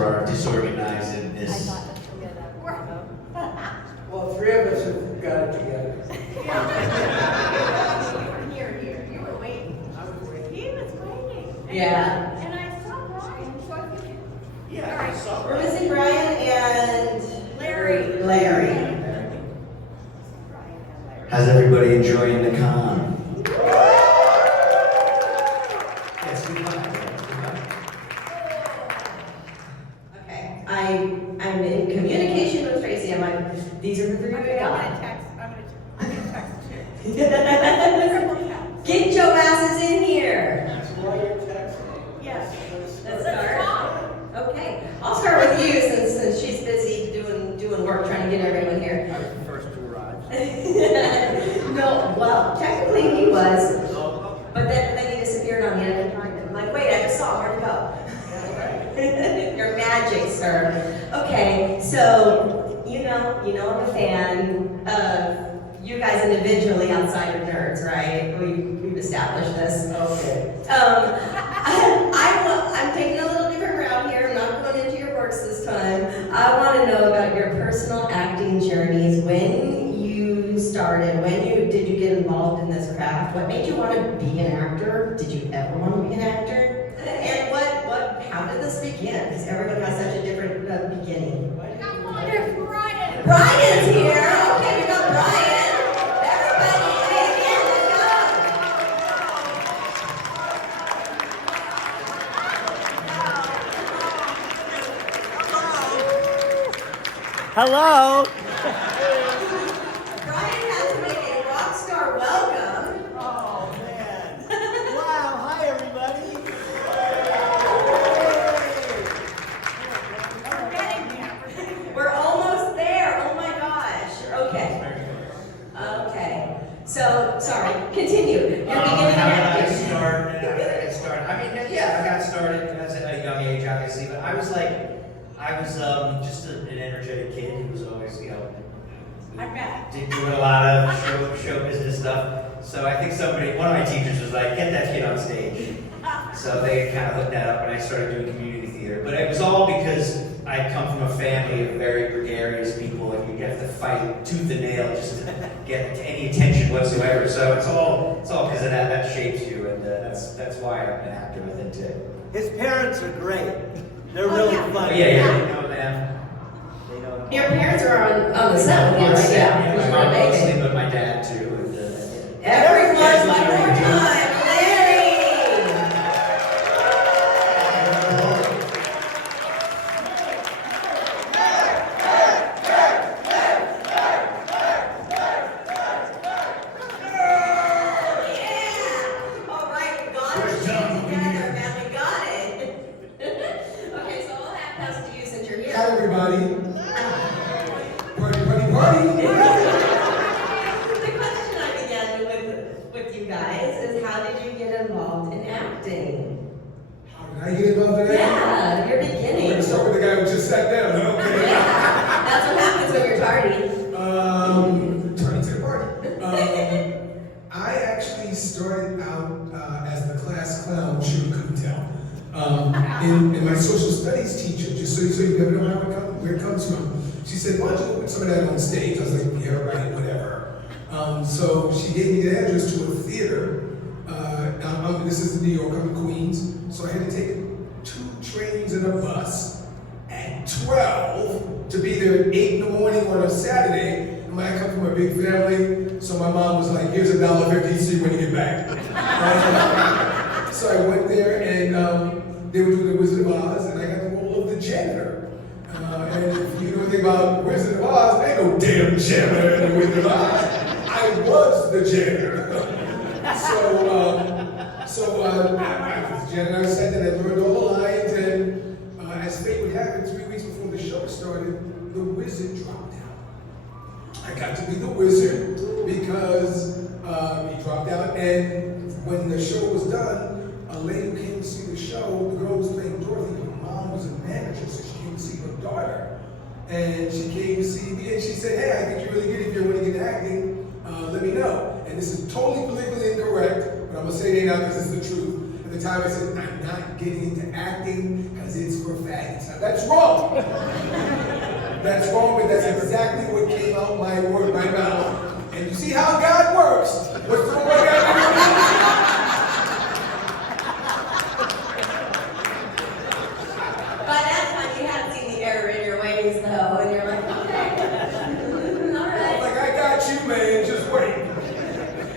for our I disorganizedness. got to forget that word. Well, three of us have got it together. Here, you were waiting. I was waiting. He was waiting. Yeah. And I saw Brian, so I figured, Yeah, I saw We're missing Brian and Larry. Larry. Brian and Larry. How's everybody enjoying the con? Yes, we are. Okay, I'm in communication with Tracy. I'm like, these are the three we Okay, I'm got. gonna text, I'm gonna text too. Triple text. Get Joe asses in here. That's why you're texting. Yes. Let's Let's start. talk. Okay, I'll start with you since she's busy doing work trying to get everyone here. I was the first to arrive. No, well, technically he was, but then he disappeared on the end of the time. I'm like, wait, I just saw him. Where'd he go? Your magic, sir. Okay, so you know I'm a fan of you guys individually outside of nerds, right? We've established this. Okay. I'm taking a little different route here. I'm not going into your works this time. I want to know about your personal acting journeys. When you started, did you get involved in this craft? What made you want to be an actor? Did you ever want to be an actor? And how did this begin? Because everyone has such a different beginning. Come on, there's Brian. Brian's here. Okay, we got Brian. Everybody, hey, again, let's go. Hello. Brian has to make a rock star welcome. Oh man. Wow. Hi everybody. We're getting there. We're almost there. Oh my gosh. Okay. Okay. So, sorry. Continue. You're beginning How did I acting. start? How did I get started? I mean, yeah, I got started at a young age, obviously, but I was just an energetic kid who was always, I bet. doing a lot of show business stuff. So I think one of my teachers was like, get that kid on stage. So they kind of hooked that up and I started doing community theater. But it was all because I come from a family of very gregarious people and you have to fight tooth and nail just to get any attention whatsoever. So it's all because of that shapes you, and that's why I'm an actor, I think, too. His parents are great. They're Oh, really yeah. But funny. yeah, they know them. They know them. Your parents are on the set with you, On right? set, Yeah. my You're mom amazing. mostly, but my dad too. Everyone, Yes, one more Larry. time. Larry! Yeah! All right, we got it. Together, man, we got it. Okay, so I'll pass to you since you're here. Hi, everybody. Party, party, party. The question I began with you guys is, how did you get involved in acting? How did I get involved in that? Yeah, your We're beginning. gonna start with the guy who just sat down, huh? Okay. Yeah, that's what happens when you're tardy. Turning to the party. I actually started out as the class clown, sure you couldn't tell. And my social studies teacher, just so you never know where it comes from, she said, why don't you put some of that on stage? I was like, yeah, right, whatever. So she gave me the address to a theater. This is New York, I'm in Queens. So I had to take 2 trains and a bus at 12 to be there at 8 in the morning on a Saturday. And I come from a big family, so my mom was like, here's $1.50 to see when you get back. So I went there and they were doing the Wizard of Oz, and I got the role of the janitor. And if you know anything about Wizard of Oz, ain't no damn janitor in the Wizard of Oz. I was the janitor. So I was the janitor. I sat there and I learned all the lines, and as fate would have it, 3 weeks before the show started, the wizard dropped out. I got to be the wizard because he dropped out, and when the show was done, a lady who came to see the show, the girl was playing Dorothy, her mom was a manager, so she came to see her daughter. And she came to see me and she said, hey, I think you're really good if you want to get into acting, let me know. And this is totally politically incorrect, but I'm gonna say it now because it's the truth. At the time I said, I'm not getting into acting because it's for faggots. Now, that's wrong. That's wrong, but that's exactly what came out my mouth. And you see how God works. What's the wrong with God? By that time, you hadn't seen the error in your ways, though, and you're like, okay, all right. Like, I got you, man, just wait.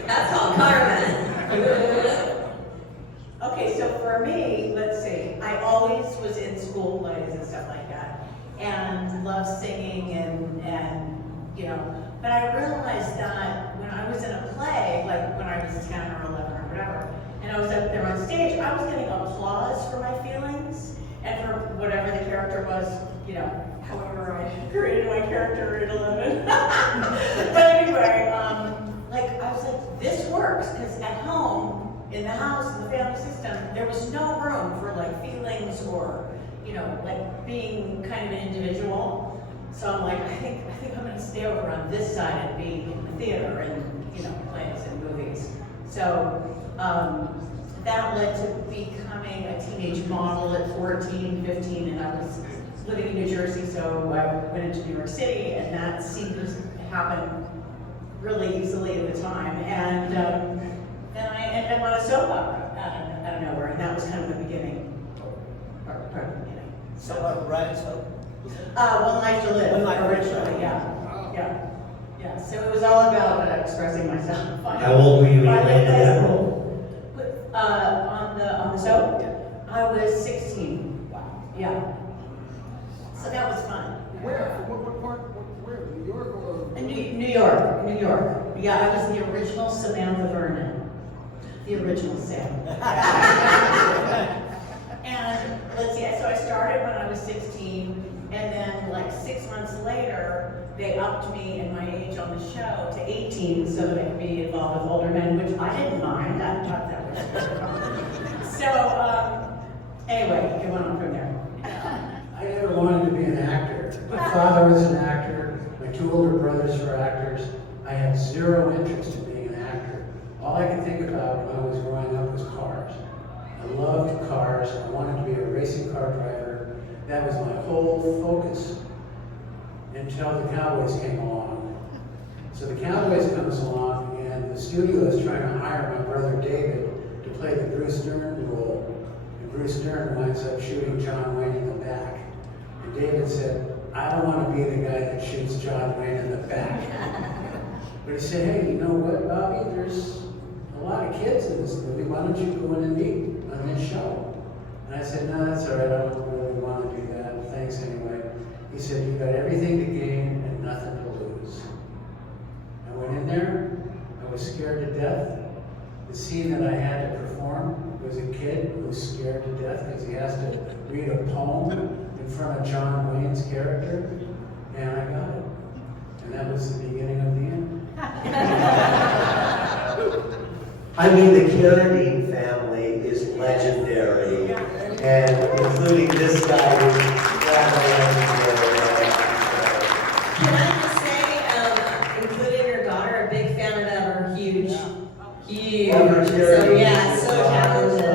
That's called karma. Okay, so for me, let's see, I always was in school plays and stuff like that, and loved singing and you know, but I realized that when I was in a play, like when I was 10 or 11 or whatever, and I was up there on stage, I was getting applause for my feelings and for whatever the character was, you know, however I created my character at 11. But anyway, like I was like, this works, because at home, in the house, in the family system, there was no room for like feelings or, you know, like being kind of an individual. So I'm like, I think I'm gonna stay over on this side and be in the theater and, you know, plays and movies. So that led to becoming a teenage model at 14, 15, and I was living in New Jersey, so I went into New York City, and that seemed to happen really easily at the time. And then I ended up on a soap opera out of nowhere, and that was kind of the beginning, or part of the beginning. So what, right? So One Life to Live, One Life to Live. originally, yeah. So it was all about expressing myself. How old were you when you landed that role? On the soap? I was 16. wow. Yeah. So that was fun. Where? What part? Where? New York or? In New York. Yeah, I was the original Samantha Vernon. The original Sam. And let's see, so I started when I was 16, and then like 6 months later, they upped me in my age on the show to 18 so that I could be involved with older men, which I didn't mind. I thought that was good. So, anyway, it went on from there. I never wanted to be an actor. My father was an actor. My 2 older brothers were actors. I had zero interest in being an actor. All I could think about when I was growing up was cars. I loved cars. I wanted to be a racing car driver. That was my whole focus until the Cowboys came along. So the Cowboys comes along, and the studio is trying to hire my brother David to play the Bruce Dern role. And Bruce Dern winds up shooting John Wayne in the back. And David said, I don't want to be the guy that shoots John Wayne in the back. But he said, hey, you know what, Bobby? There's a lot of kids in this movie. Why don't you go in and meet on this show? And I said, no, that's all right. I don't really want to do that. Thanks anyway. He said, you've got everything to gain and nothing to lose. I went in there. I was scared to death. The scene that I had to perform was a kid who was scared to death because he has to read a poem in front of John Wayne's character. And I got it. And that was the beginning of the end. I mean, the Carradine family is legendary, and including this guy who's legendary. Can I just say, including your daughter, a big fan of her, huge. So yeah, so talented.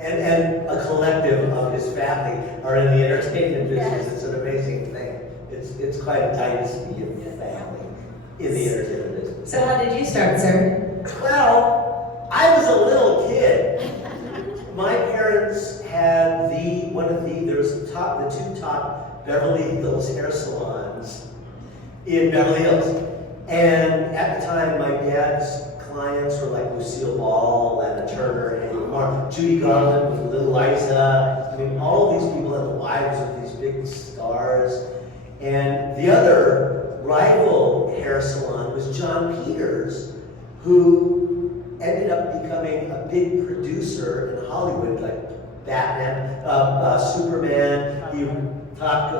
And a collective of his family are in the entertainment business. Yes. It's an amazing thing. It's quite a dynasty of family in the entertainment business. So how did you start, sir? Well, I was a little kid. My parents had the 2 top Beverly Hills hair salons in Beverly Hills. And at the time, my dad's clients were like Lucille Ball, Lana Turner, Eddie Mark, Judy Garland, Little Liza. I mean, all these people and the wives of these big stars. And the other rival hair salon was John Peters, who ended up becoming a big producer in Hollywood, like Batman, Superman. He talked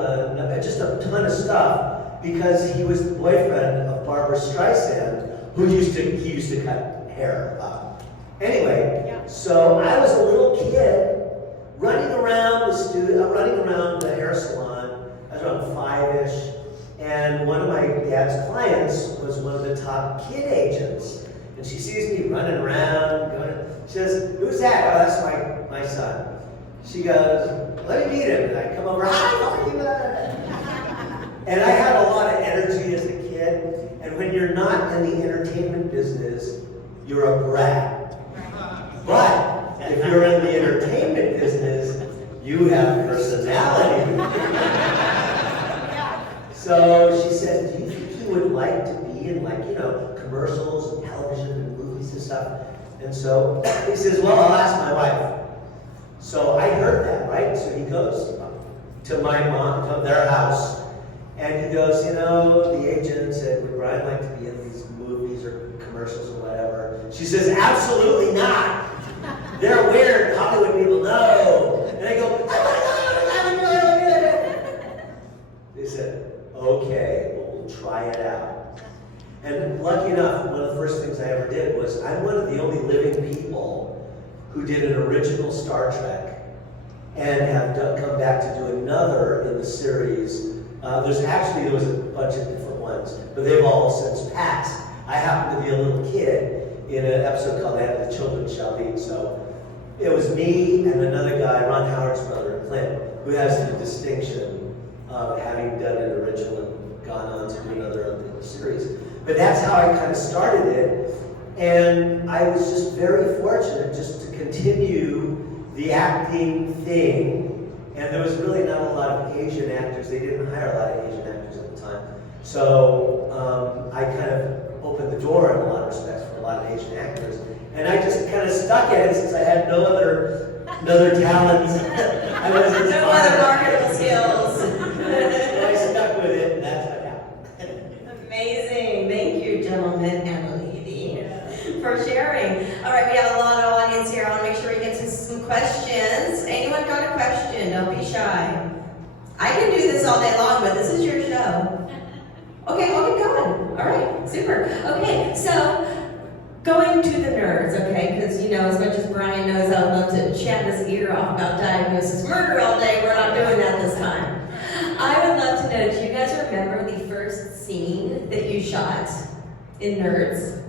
just a ton of stuff because he was the boyfriend of Barbara Streisand, who used to cut hair up. Anyway, so I was a little kid running around the hair salon. I was around 5-ish, and one of my dad's clients was one of the top kid agents. And she sees me running around, she says, who's that? Oh, that's my son. she goes, let me meet him. And I come over, hi, how are you? And I had a lot of energy as a kid. And when you're not in the entertainment business, you're a brat. But if you're in the entertainment business, you have personality. So she said, do you think you would like to be in, like, you know, commercials and television and movies and stuff? And so he says, well, I'll ask my wife. So I heard that, right? So he goes to my mom, to their house, and he goes, you know, the agent said, would Brian like to be in these movies or commercials or whatever? She says, absolutely not. They're weird. Hollywood people know. And I go, they said, okay, well, we'll try it out. And lucky enough, one of the first things I ever did was, I'm one of the only living people who did an original Star Trek and have come back to do another in the series. There was a bunch of different ones, but they've all since passed. I happened to be a little kid in an episode called "And the Children Shall Lead." So it was me and another guy, Ron Howard's brother, Clint, who has the distinction of having done an original and gone on to do another in the series. But that's how I kind of started it. And I was just very fortunate just to continue the acting thing. And there was really not a lot of Asian actors. They didn't hire a lot of Asian actors at the time. So I kind of opened the door in a lot of respects for a lot of Asian actors. And I just kind of stuck at it since I had no other talents. I wasn't No other marketable skills. So I stuck with it, and that's what happened. Amazing. Thank you, gentlemen and lady, for sharing. All right, we have a lot of audience here. I want to make sure we get to some questions. Anyone got a question? Don't be shy. I can do this all day long, but this is your show. Okay, I'll get going. All right, super. Okay, so going to the nerds, okay, because, you know, as much as Brian knows I would love to chat his ear off about diagnosis murder all day, we're not doing that this time. I would love to know, do you guys remember the first scene that you shot in Nerds?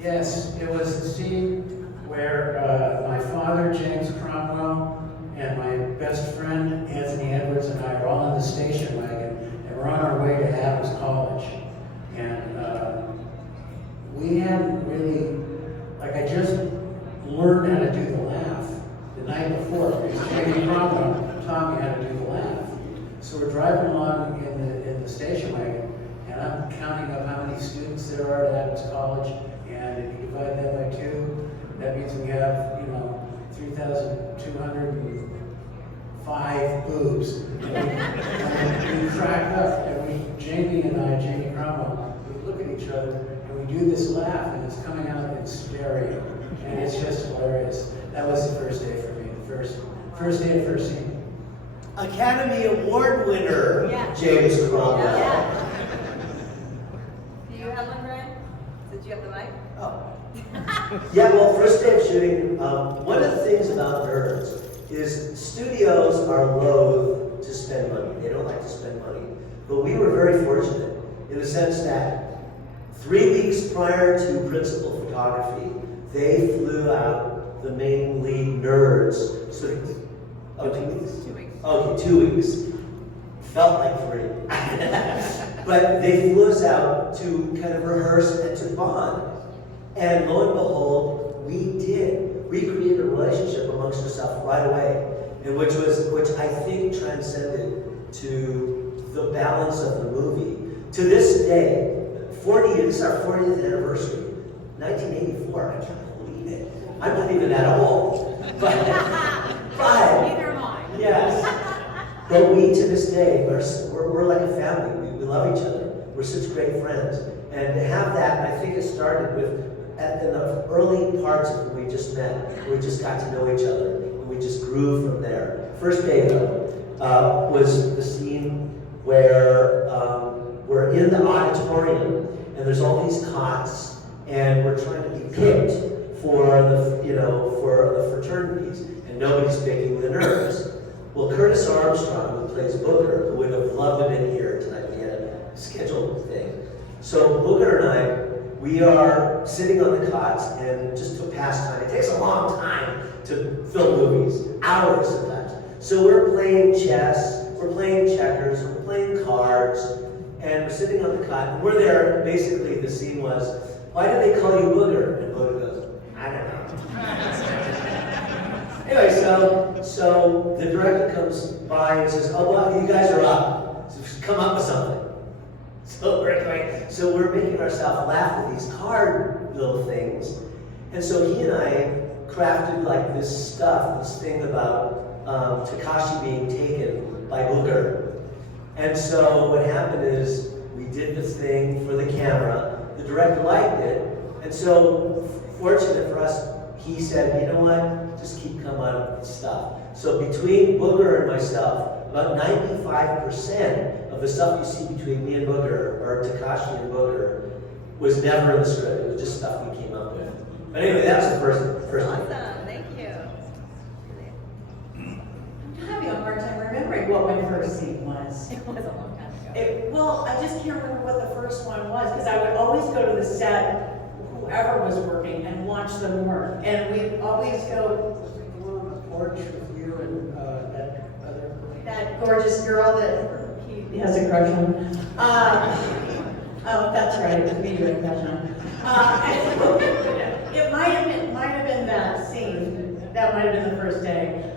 Yes, it was the scene where my father, James Cromwell, and my best friend, Anthony Edwards, and I are all in the station wagon, and we're on our way to Adams College. And we hadn't really, like, I just learned how to do the laugh the night before, because Jamie Cromwell taught me how to do the laugh. So we're driving along in the station wagon, and I'm counting up how many students there are at Adams College, and if you divide that by 2, that means we have, you know, 3,205 boobs. And we crack up, and Jamie Cromwell, we look at each other, and we do this laugh, and it's coming out in stereo, and it's just hilarious. That was the first day for me, the first day of first scene. Academy Award winner, Yeah. James Cromwell. Yeah. Do you have one, Brian? Did you have the mic? Oh. Yeah, well, first day of shooting, one of the things about Nerds is studios are loath to spend money. They don't like to spend money. But we were very fortunate in the sense that 3 weeks prior to principal photography, they flew out the main lead nerds. So, 2 weeks? 2 weeks. Okay, 2 weeks. Felt like 3. But they flew us out to kind of rehearse and to bond. And lo and behold, we did. We created a relationship amongst ourselves right away, and which I think transcended to the balance of the movie. To this day, this is our 40th anniversary, 1984. I can't believe it. I'm not even that old. But Neither am I. yes. But we, to this day, we're like a family. We love each other. We're such great friends. And to have that, I think it started with, in the early parts of when we just met, we just got to know each other, and we just grew from there. First day, though, was the scene where we're in the auditorium, and there's all these cots, and we're trying to be picked for the fraternities, and nobody's picking the nerds. Well, Curtis Armstrong, who plays Booker, who would have loved to have been here tonight, we had a scheduled thing. So Booker and I we are sitting on the cots and just to pass time. It takes a long time to film movies, hours sometimes. So we're playing chess, we're playing checkers, we're playing cards, and we're sitting on the cot, and we're there. Basically, the scene was, why do they call you Booger? And Booger goes, I don't know. Anyway, so the director comes by and says, oh, well, you guys are up. So come up with something. So we're making ourselves laugh with these card little things. And so he and I crafted like this stuff, this thing about Takashi being taken by Booger. And so what happened is we did this thing for the camera. The director liked it. And so fortunate for us, he said, you know what, just keep coming up with stuff. So between Booger and myself, about 95% of the stuff you see between me and Booger, or Takashi and Booger, was never in the script. It was just stuff we came up with. But anyway, that was the first one. Awesome, thank you. I'm having a hard time remembering what my first scene was. It was a long time ago. Well, I just can't remember what the first one was, because I would always go to the set, whoever was working, and watch them work. And we'd always go, On the porch with you and that other. that gorgeous girl that he has a crush on. Oh, that's right, it was me you had a crush on. It might have been that scene. That might have been the first day.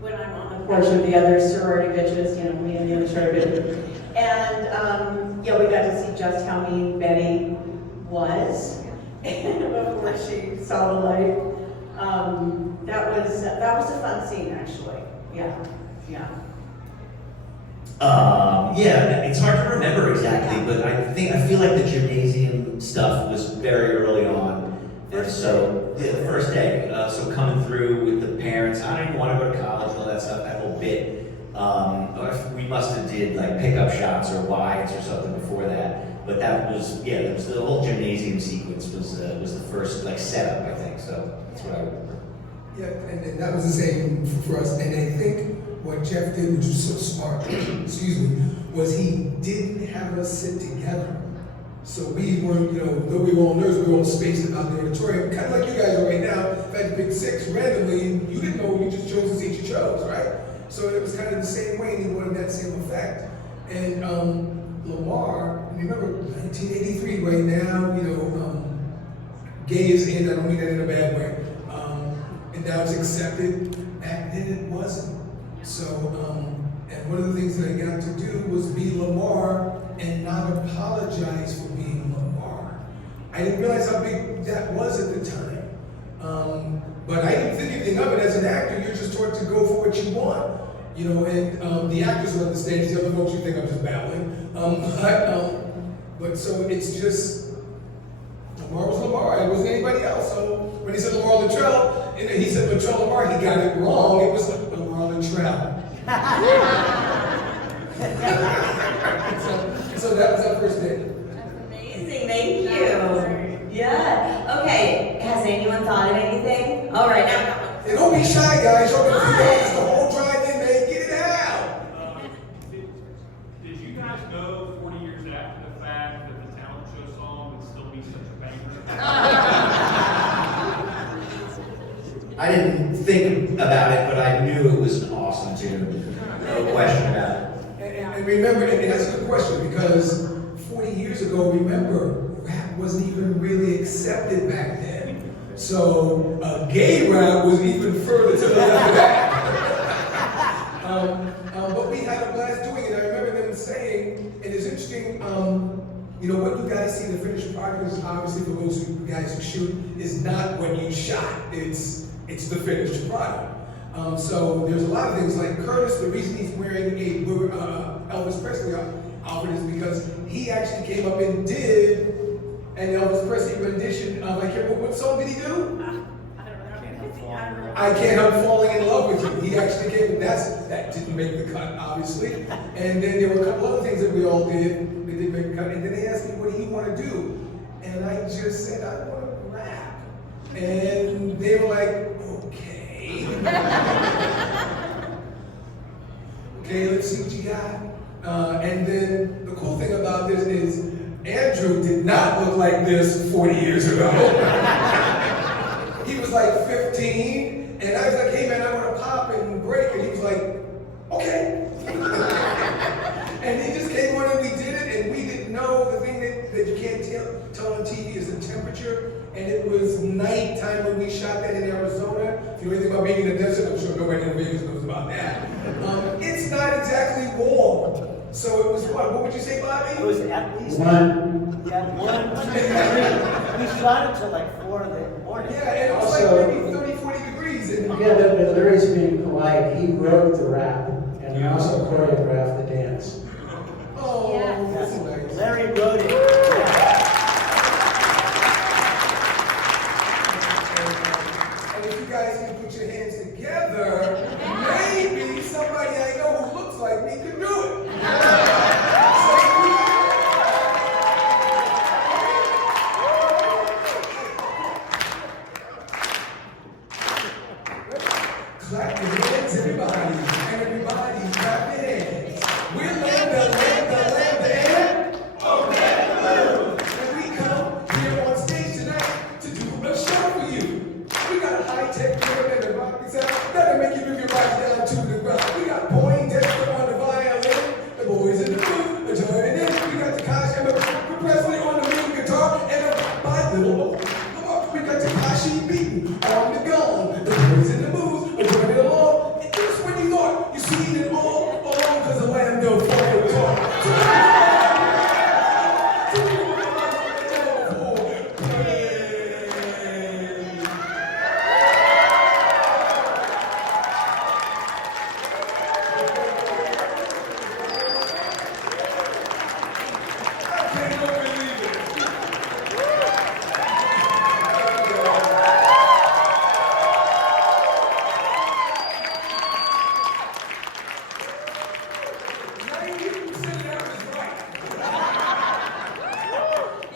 When I'm on the porch with the other sorority bitches, you know, me and the other sorority bitches. And yeah, we got to see just how mean Betty was before she saw the light. That was a fun scene, actually. Yeah. Yeah, it's hard to remember exactly, but I feel like the gymnasium stuff was very early on. And so, yeah, the first day, so coming through with the parents, I don't even want to go to college and all that stuff, that whole bit. We must have did like pickup shots or wides or something before that. But that was, yeah, that was the whole gymnasium sequence was the first like setup, I think. So that's what I remember. Yeah, and that was the same for us. And I think what Jeff did, which was so smart, excuse me, was he didn't have us sit together. So we weren't, you know, though we were all nerds, we were all spaced about the auditorium, kind of like you guys are right now. If I had to pick six randomly, you didn't know, you just chose the seat you chose, right? So it was kind of the same way, and he wanted that same effect. And Lamar, remember 1983 right now, you know, gay is in, I don't mean that in a bad way. And that was accepted. Back then it wasn't. So, and one of the things that I got to do was be Lamar and not apologize for being Lamar. I didn't realize how big that was at the time. But I didn't think anything of it. As an actor, you're just taught to go for what you want. You know, and the actors will understand, the other folks you think I'm just babbling. But so it's just, Lamar was Lamar, it wasn't anybody else. So when he said Lamar Luttrell, and he said Luttrell Lamar, he got it wrong. It was Lamar Luttrell. so that was our first date. That's amazing, thank you. Yeah, okay, has anyone thought of anything? All right, now. And don't be shy, guys. You're gonna feel it's the whole drive-in, man. Get it out. Did you guys know 40 years after the fact that the talent show song would still be such a banger? I didn't think about it, but I knew it was an awesome tune. No question about it. And remember, and that's a good question, because 40 years ago, remember, rap wasn't even really accepted back then. So gay rap was even further to the left of that. But we had a blast doing it. I remember them saying, and it's interesting, you know, what you guys see, the finished product is obviously for those guys who shoot, is not what you shot. It's the finished product. So there's a lot of things like Curtis, the reason he's wearing a Elvis Presley outfit is because he actually came up and did an Elvis Presley rendition of, I can't remember, what song did he do? I Can't Help Falling in Love with You. He actually came, that didn't make the cut, obviously. And then there were a couple other things that we all did, that didn't make the cut. And then they asked me, what do you want to do? And I just said, I want to rap. And they were like, okay. Okay, let's see what you got. And then the cool thing about this is Andrew did not look like this 40 years ago. He was like 15, and I was like, hey man, I want to pop and break, and he was like, okay. And he just came on and we did it, and we didn't know the thing that you can't tell on TV is the temperature, and it was nighttime when we shot that in Arizona. If you know anything about being in the desert, I'm sure nobody in Vegas knows about that. It's not exactly warm. So it was what would you say, Bobby? It was at least One. Yeah, 1, 2, 3. We shot it till like 4 in the morning. Yeah, and it was Also- like maybe 30, 40 degrees. And Yeah, but Larry's being polite. He wrote the rap, and he also choreographed the dance. oh, Yes. that's nice. Larry wrote it. Yeah. And if you guys can put your hands together, maybe somebody I know who looks like me could do it. Clap your hands, everybody, and everybody clap your hands. We're Lambda, and we come here on stage tonight to do a show for you. We got a high-tech pyramid and rock sound that'll make you move your body down to the ground. We got Poindexter on the violin, the boys in the booth are joining in. We got the Takashi Presley on the main guitar, and a by little we got Takashi beating on the gong. The boys in the booth are joining along. And just when you thought you seen it all along, because the Lando fucking talk.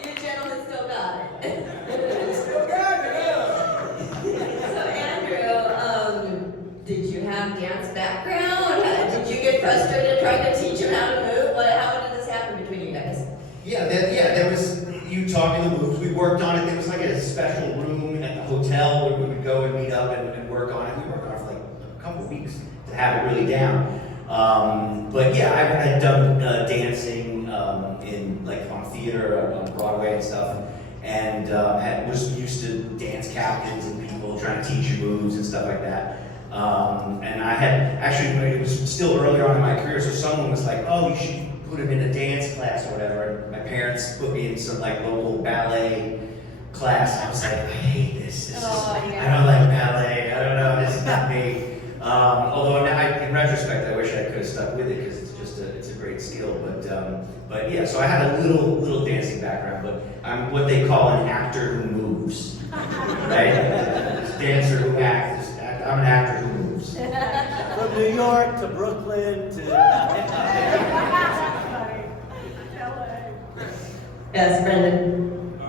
You gentlemen still got it. Still got it, huh? So Andrew, did you have dance background? Did you get frustrated trying to teach him how to move? How did this happen between you guys? There was, you taught me the moves, we worked on it, there was like a special room at the hotel where we would go and meet up and work on it. We worked on it for like a couple of weeks to have it really down. But yeah, I had done dancing in like on theater, on Broadway and stuff, and was used to dance captains and people trying to teach you moves and stuff like that. And I had actually, it was still earlier on in my career, so someone was like, "Oh, you should put him in a dance class or whatever." And my parents put me in some like local ballet class. I was like, I hate this. I don't like ballet. I don't know. This is not me. Although now, in retrospect, I wish I could have stuck with it because it's a great skill. But yeah, so I had a little dancing background, but I'm what they call an actor who moves, right? Dancer who acts. I'm an actor who moves. From New York to Brooklyn to... Yes, Brendan.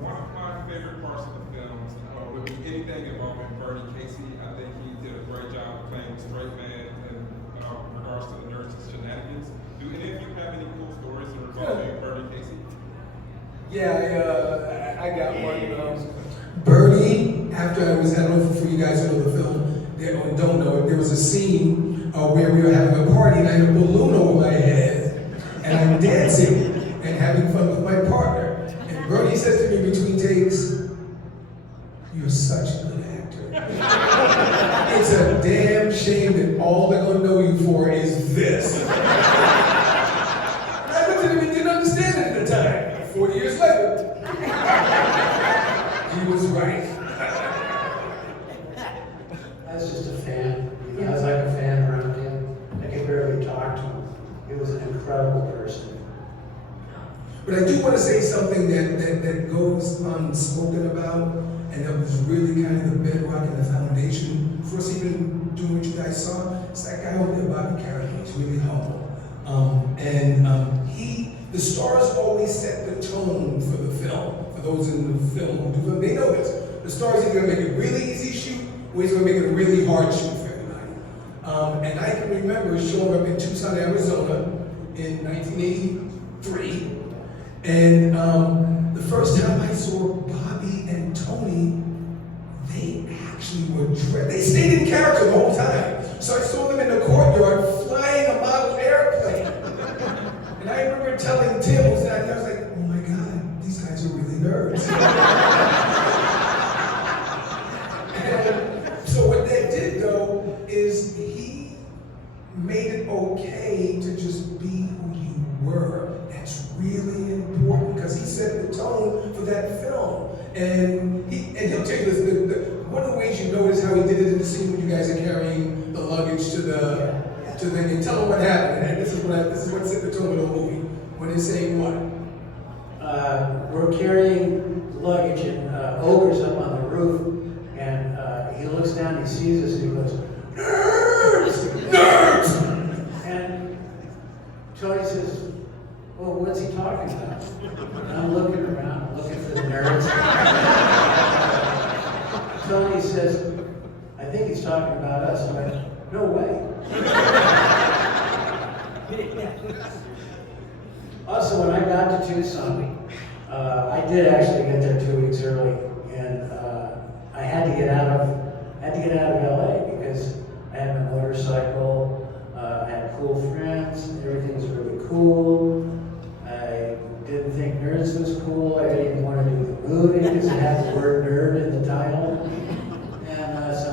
One of my favorite parts of the films would be anything involving Bernie Casey. I think he did a great job of playing the straight man in regards to the nurse's shenanigans. Do any of you have any cool stories involving Bernie Casey? Yeah, I got one. Bernie, after I don't know if you guys know the film, or don't know it, there was a scene where we were having a party and I had a balloon over my head, and I'm dancing and having fun with my partner. And Bernie says to me between takes, "You're such a good actor. It's a damn shame that all they're gonna know you for is this." I looked at him and didn't understand it at the time. 40 years later, he was right. I was just a fan. I was like a fan around him. I could barely talk to him. He was an incredible person. But I do want to say something that goes unspoken about, and that was really kind of the bedrock and the foundation for us even doing what you guys saw. It's that guy over there, Bobby Carradine. He's really humble. The stars always set the tone for the film. For those in the film who do film, they know this. The stars either gonna make it really easy shoot, or he's gonna make it a really hard shoot for everybody. And I can remember showing up in Tucson, Arizona in 1983. And the first time I saw Bobby and Tony, they actually were dressed. They stayed in character the whole time. So I saw them in the courtyard flying a model airplane. And I remember telling Tim, who's that, I was like, oh my God, these guys are really nerds. And so what they did though is he made it okay to just be who you were. That's really important because he set the tone for that film. And he'll tell you this, one of the ways you notice how he did it in the scene when you guys are carrying the luggage to the and tell them what happened. And this is what set the tone of the movie. When they're saying what? We're carrying luggage and Ogre's up on the roof, and he looks down, he sees us, and he goes, "Nerds! Nerds!" And Tony says, well, what's he talking about? And I'm looking around, looking for the nerds. Tony says, I think he's talking about us. I'm like, no way. Also, when I got to Tucson, I did actually get there 2 weeks early, and I had to get out of LA because I had my motorcycle, I had cool friends, everything was really cool. I didn't think nerds was cool. I didn't even want to do the movie because it had the word nerd in the title. And so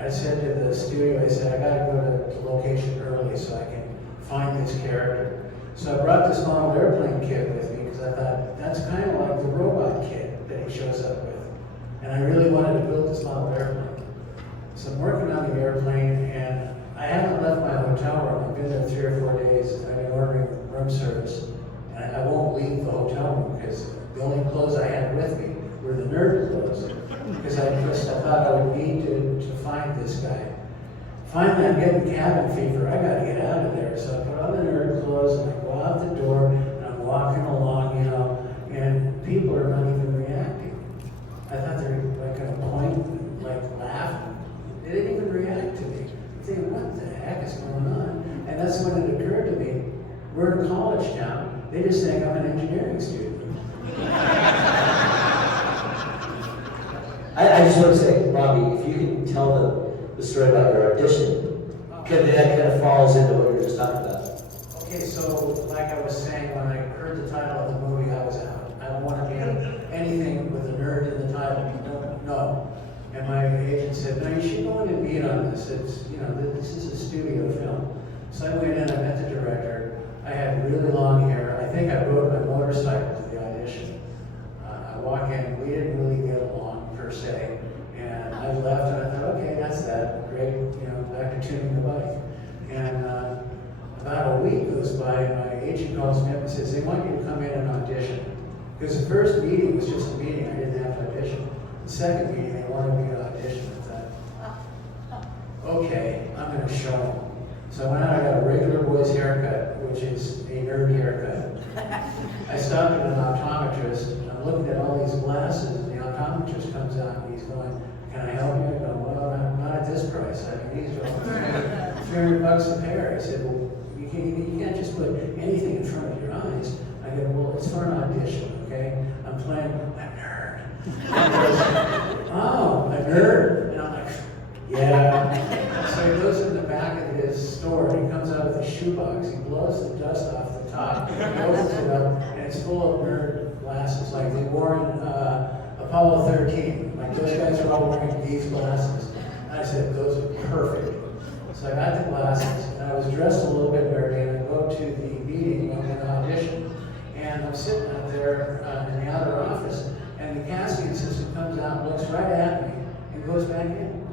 I said to the studio, I said, I got to go to the location early so I can find this character. So I brought this model airplane kit with me because I thought that's kind of like the robot kit that he shows up with. And I really wanted to build this model airplane. So I'm working on the airplane, and I haven't left my hotel room. I've been there 3 or 4 days, and I've been ordering room service. And I won't leave the hotel room because the only clothes I had with me were the nerd clothes. Because I thought I would need to find this guy. Finally, I'm getting cabin fever. I got to get out of there. So I put on the nerd clothes, and I go out the door, and I'm walking along, and people are not even reacting. I thought they were like going to point and like laugh. They didn't even react to me. I'm thinking, what the heck is going on? And that's when it occurred to me, we're in college now. They just think I'm an engineering student. I just want to say, Robbie, if you can tell the story about your audition, because that kind of falls into what you were just talking about. Okay, so like I was saying, when I heard the title of the movie, I was out. I don't want to be anything with a nerd in the title. No. And my agent said, no, you should go in and meet on this. It's, this is a studio film. So I went in, I met the director. I had really long hair. I think I rode my motorcycle to the audition. I walk in, we didn't really get along per se. And I left and I thought, okay, that's that. Great, back to tuning the bike. And about a week goes by, and my agent calls me up and says, they want you to come in and audition. Because the first meeting was just a meeting, I didn't have to audition. The second meeting, they wanted me to audition. I thought, okay, I'm going to show them. So I went out, I got a regular boy's haircut, which is a nerd haircut. I stopped at an optometrist, and I'm looking at all these glasses, and the optometrist comes out and he's going, can I help you? I go, well, not at this price. I mean, these are all $300 a pair. I said, well, you can't just put anything in front of your eyes. I go, well, it's for an audition, okay? I'm playing a nerd. He goes, oh, a nerd? And I'm like, yeah. So he goes in the back of his store, and he comes out with a shoebox. He blows the dust off the top, he opens it up, and it's full of nerd glasses, like they wore in Apollo 13. Like those guys are all wearing these glasses. And I said, those are perfect. So I got the glasses, and I was dressed a little bit nerdy, and I go to the meeting, I'm going to audition, and I'm sitting out there in the outer office, and the casting assistant comes out, looks right at me, and goes back in.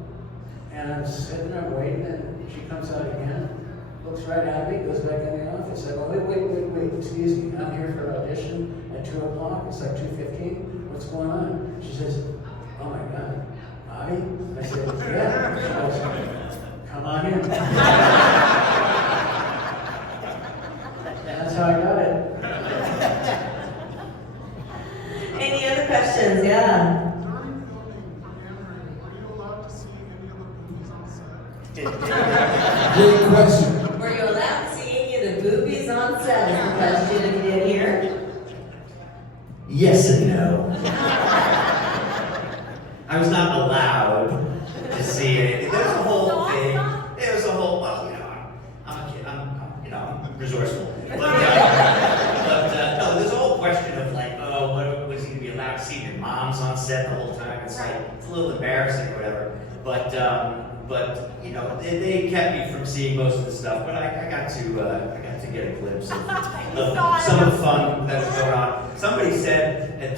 And I'm sitting there waiting, and she comes out again, looks right at me, goes back in the office. I go, wait, excuse me, I'm here for an audition at 2 o'clock, it's like 2:15, what's going on? She says, oh my God, Bobby? I said, yeah. She goes, come on in. And that's how I got it. Any other questions? Yeah. Great question. Were you allowed to see any of the boobies on set? Is the question if you did here? Yes and no. I was not allowed to see it. There was a whole thing. There was a whole, well, I'm a kid. I'm resourceful. But no, there's a whole question of like, oh, what was he gonna be allowed to see your mom's on set the whole time? It's like, it's a little embarrassing or whatever. But they kept me from seeing most of the stuff. But I got to get a glimpse of some of the fun that was going on. Somebody said like,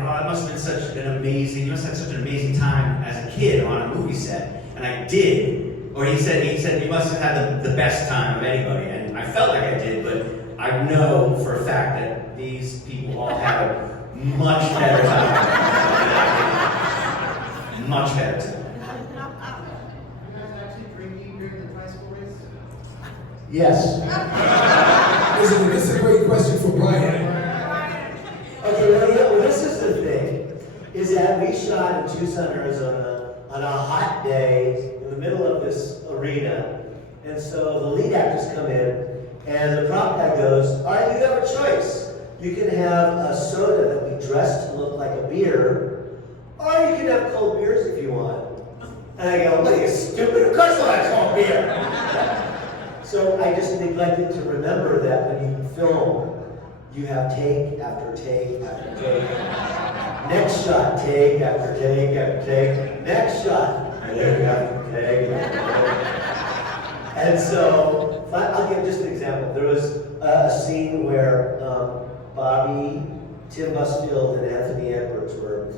oh, it must have been such an amazing, you must have had such an amazing time as a kid on a movie set. And I did. Or he said you must have had the best time of anybody. And I felt like I did, but I know for a fact that these people all had a much better time than I did. Much better time. Yes. This is a great question for Brian. Okay, well, this is the thing, is that we shot in Tucson, Arizona on a hot day in the middle of this arena. And so the lead actors come in, and the prop guy goes, all right, you have a choice. You can have a soda that we dressed to look like a beer, or you can have cold beers if you want. And I go, what are you, stupid? Of course I want cold beer. So I just neglected to remember that when you film, you have take after take after take. Next shot, take after take after take. Next shot, take after take after take. And so, I'll give just an example. There was a scene where Bobby, Tim Busfield, and Anthony Edwards were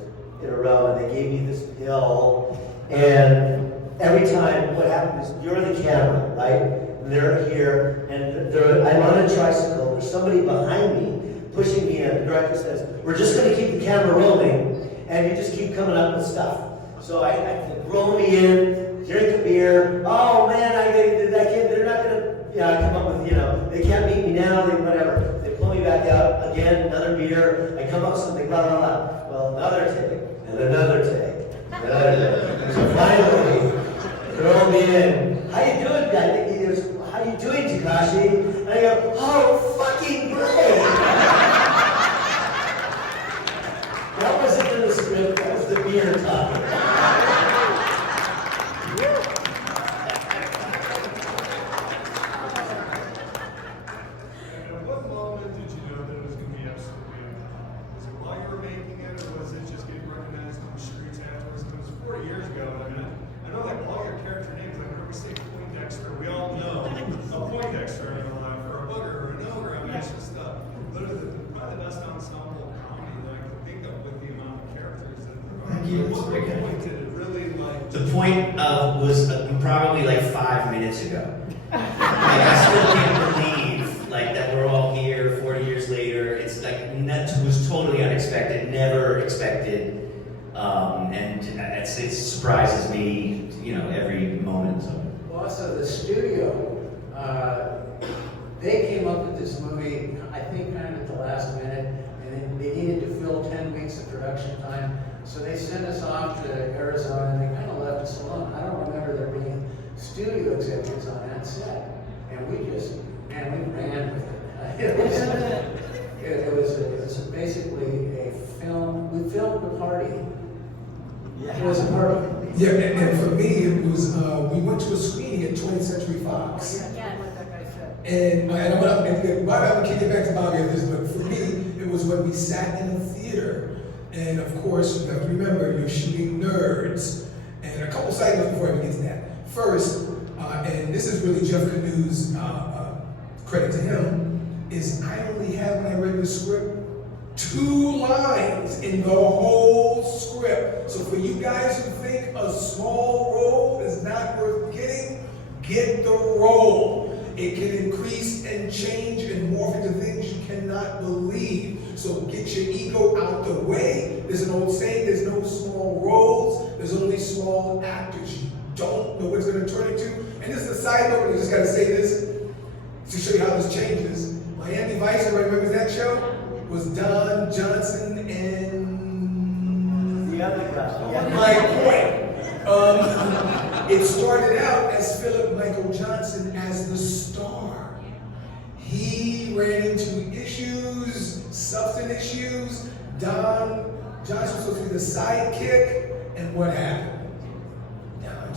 in a row, and they gave me this pill. And every time, what happens is you're the camera, right? They're here, and I'm on a tricycle. There's somebody behind me pushing me, and the director says, "We're just going to keep the camera rolling, and you just keep coming up with stuff." So I roll me in, drink a beer. Oh man, they're not going to. I come up with they can't beat me now. Whatever. They pull me back out again, another beer. I come up with something, blah blah blah. Well, another take, and another take, another take. So finally, throw me in. How you doing, guy? How you doing, Takashi? And I go, oh, fucking great! That wasn't in the script, that was the beer talking. At what moment did you know that it was going to be absolutely iconic? Was it while you were making it, or was it just getting recognized on the streets afterwards? It was 40 years ago. I know like all your character names, like whenever we say Poindexter, we all know a Poindexter in our life, or a booger, or an ogre. I mean, it's just literally probably the best ensemble comedy that I can think of with the amount of characters that there are. Thank you. What point did it really like? The point was probably like 5 minutes ago. Like, I still can't believe like that we're all here 40 years later. It's like that was totally unexpected, never expected, and it surprises me, every moment. So. Well, also the studio, they came up with this movie, I think kind of at the last minute, and they needed to fill 10 weeks of production time. So they sent us off to Arizona, and they kind of left us alone. I don't remember there being studio executives on that set. And we ran with it. It was basically a film. We filmed the party. Yeah. It was a party. Yeah, and for me, it was, we went to a screening at 20th Century Fox. Yeah, what that guy said. And I'm gonna kick it back to Bobby after this, but for me, it was when we sat in a theater. And of course, you have to remember, you're shooting nerds. And a couple side notes before I even get to that. First, and this is really Jeff Canu's credit to him, is I only had, when I read the script, 2 lines in the whole script. So for you guys who think a small role is not worth getting, get the role. It can increase and change and morph into things you cannot believe. So get your ego out the way. There's an old saying, there's no small roles, there's only small actors. You don't know what it's going to turn into. And this is a side note, but I just got to say this to show you how this changes. Miami Vice, everybody remembers that show? Was Don Johnson and The other guy. Yeah. my point. It started out as Philip Michael Johnson as the star. He ran into issues, substance issues, Josh was supposed to be the sidekick, and what happened?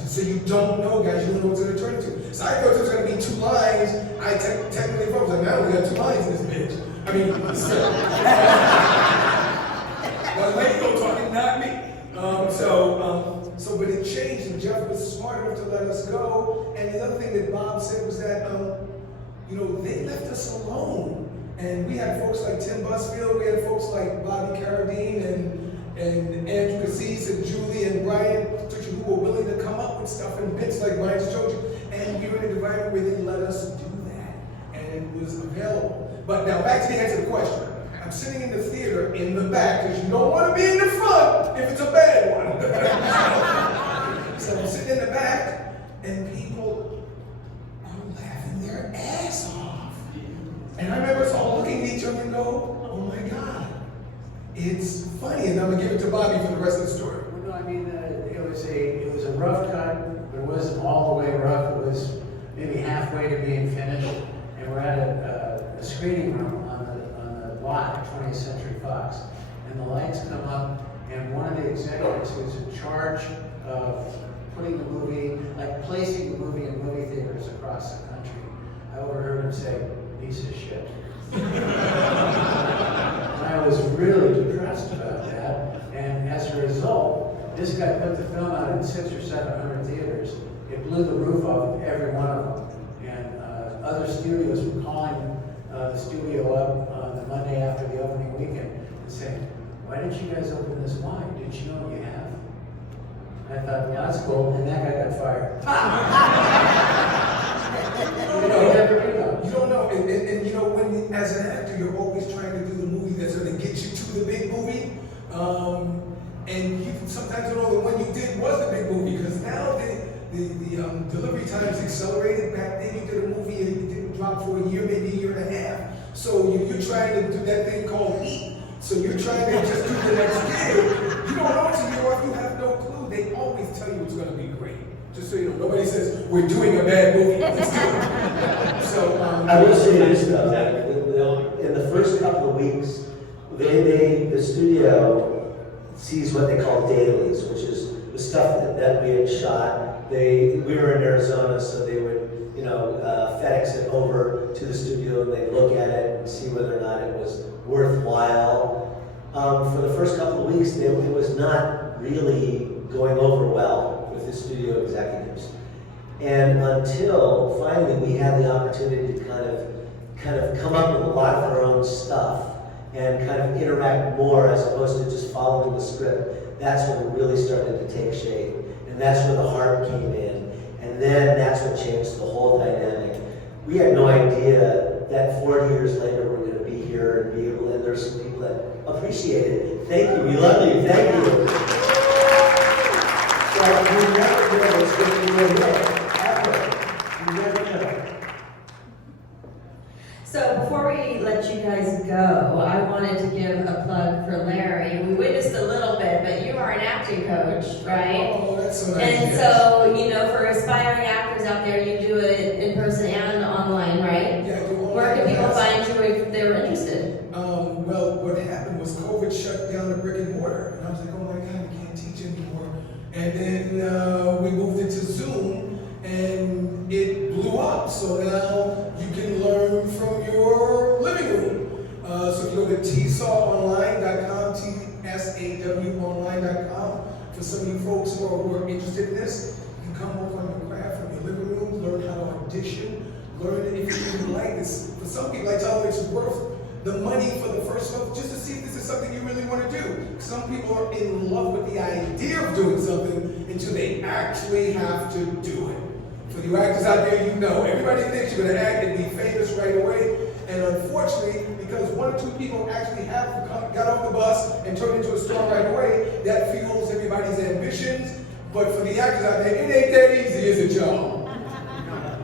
So you don't know, guys, you don't know what it's going to turn into. So I thought there was going to be 2 lines. I technically thought, like, now we got 2 lines in this bitch. I mean, the lady talking, not me. But it changed, and Jeff was smart enough to let us go. And the other thing that Bob said was that, they left us alone. And we had folks like Tim Busfield, we had folks like Bobby Carradine and Andrew Cassese and Julie and Brian Tochi, who were willing to come up with stuff and bits like Brian just told you. And we were in an environment where they let us do that. And it was available. But now back to the answer to the question. I'm sitting in the theater in the back because you don't want to be in the front if it's a bad one. So I'm sitting in the back and people are laughing their ass off. And I remember us all looking at each other and go, oh my God, it's funny. And I'm going to give it to Bobby for the rest of the story. Well, no, I mean, it was a rough cut, but it wasn't all the way rough. It was maybe halfway to being finished. And we're at a screening room on the lot at 20th Century Fox. And the lights come up, and one of the executives who's in charge of putting the movie, like placing the movie in movie theaters across the country, I overheard him say, piece of shit. And I was really depressed about that. And as a result, this guy put the film out in 600 or 700 theaters. It blew the roof off of every one of them. And other studios were calling the studio up on the Monday after the opening weekend and saying, why didn't you guys open this wide? Didn't you know you have? I thought, well, that's cool. And that guy got fired. You don't know. And when as an actor, you're always trying to do the movie that's going to get you to the big movie. And you sometimes don't know that what you did was the big movie, because now the delivery times accelerated. Back then you did a movie and it didn't drop for a year, maybe a year and a half. So you're trying to do that thing called eat. So you're trying to just do the next gig. You don't know until you're off, you have no clue. They always tell you it's going to be great. Just so you know, nobody says, we're doing a bad movie. Let's do it. So, I will say this though, that in the first couple of weeks, the studio sees what they call dailies, which is the stuff that we had shot. We were in Arizona, so they would, FedEx it over to the studio and they'd look at it and see whether or not it was worthwhile. For the first couple of weeks, it was not really going over well with the studio executives. And until finally we had the opportunity to kind of come up with a lot of our own stuff and kind of interact more as opposed to just following the script, that's when it really started to take shape. And that's where the heart came in. And then that's what changed the whole dynamic. We had no idea that 40 years later we're going to be here and be able, and there's some people that appreciate it. Thank you, we love you, thank you. So you never know what's going to be a hit, ever. You never know. So before we let you guys go, I wanted to give a plug for Larry. We witnessed a little bit, but you are an acting coach, right? Oh, that's so nice. And so, for aspiring actors out there, you do it in person and online, right? Yeah, I do online. Where can people find you if they were interested? Well, what happened was COVID shut down the brick and mortar. And I was like, oh my God, we can't teach anymore. And then we moved into Zoom, and it blew up. So now you can learn from your living room. So if you go to tsawonline.com, tsawonline.com, for some of you folks who are interested in this, you can come work on your craft from your living room, learn how to audition, learn if you even like this. For some people, I tell them it's worth the money for the first one, just to see if this is something you really want to do. Some people are in love with the idea of doing something until they actually have to do it. For you actors out there, everybody thinks you're going to act and be famous right away. And unfortunately, because one or two people actually have got off the bus and turned into a star right away, that fuels everybody's ambitions. But for the actors out there, it ain't that easy, is it, y'all?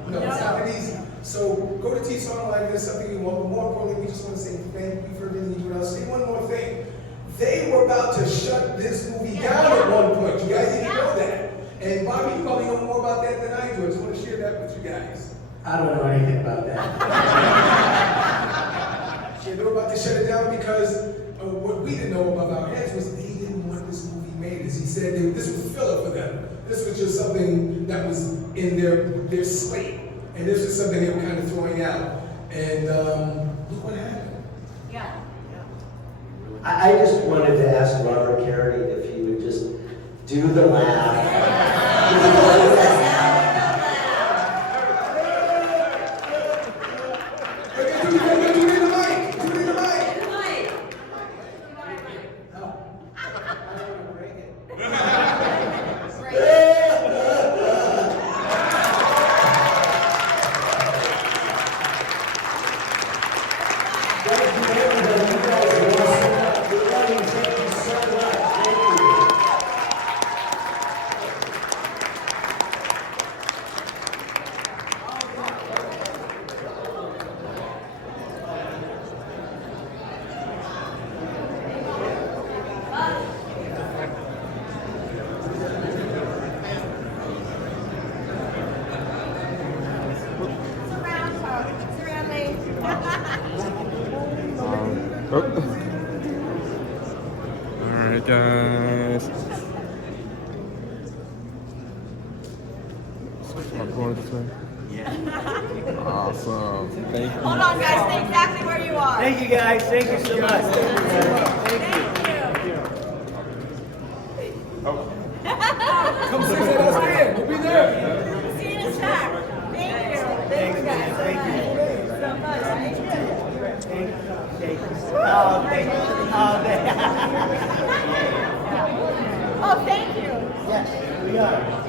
No, it's not that easy. So go to TSA Online if there's something you want. But more importantly, we just want to say thank you for everything you do. And I'll say one more thing. They were about to shut this movie down at one point. You guys didn't know that. And Bobby, you probably know more about that than I do. I just want to share that with you guys. I don't know anything about that. They were about to shut it down because what we didn't know above our heads was they didn't want this movie made. As he said, this was filler for them. This was just something that was in their slate. And this was something they were kind of throwing out. And look what happened. Yeah. I just wanted to ask Robert Carradine if he would just do the laugh. Alright, guys. Awesome. Thank you. Hold on, guys. Stay exactly where you are. Thank you guys. Thank you so much. Come sit at us again. We'll be there. See you in a chat. Thank you. Thank you, guys. Thank you. So much. Thank you. Thank you. Oh, thank you. Oh, thank you. Yes, we are.